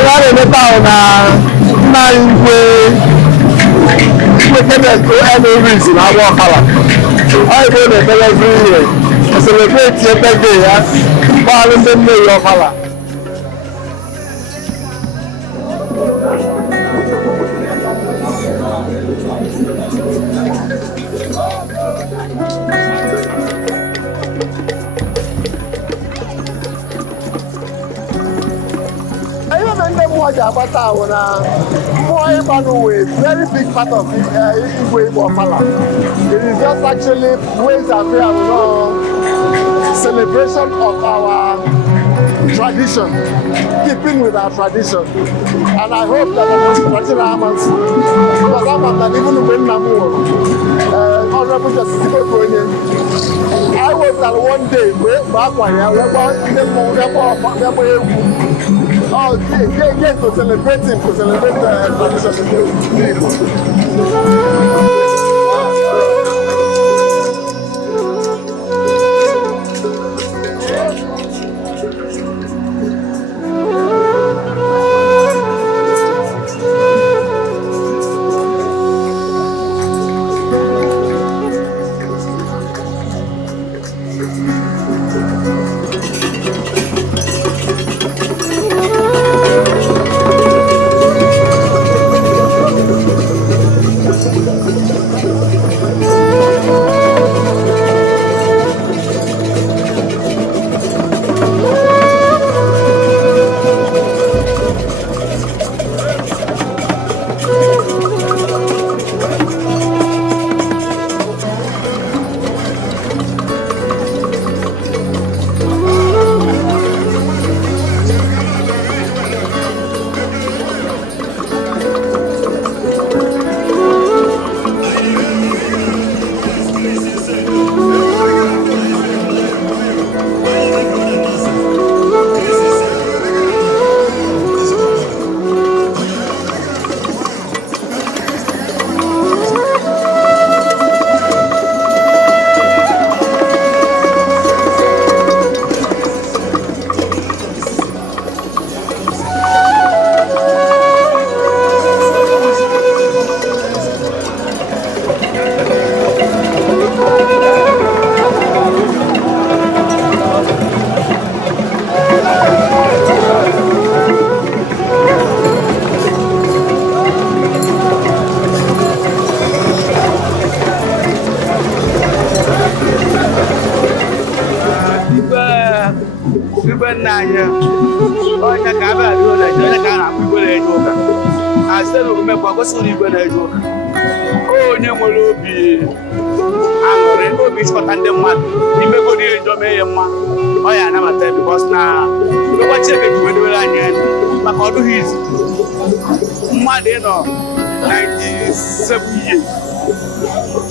are in the town any reason I walk out. I go there every year. I celebrate your birthday, while in the middle of Allah. Ikwuano is a very big part of Igbo Fala. It is just actually ways and celebration of our tradition, keeping with our tradition. And I hope that the traditional amounts, because I'm even when Honorable Justice I hope that one day to celebrate him, to celebrate the tradition of people.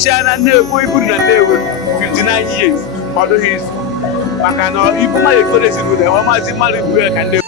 China never 59 years. Although he's Makano, if my colleagues in the Wamazi Mali and they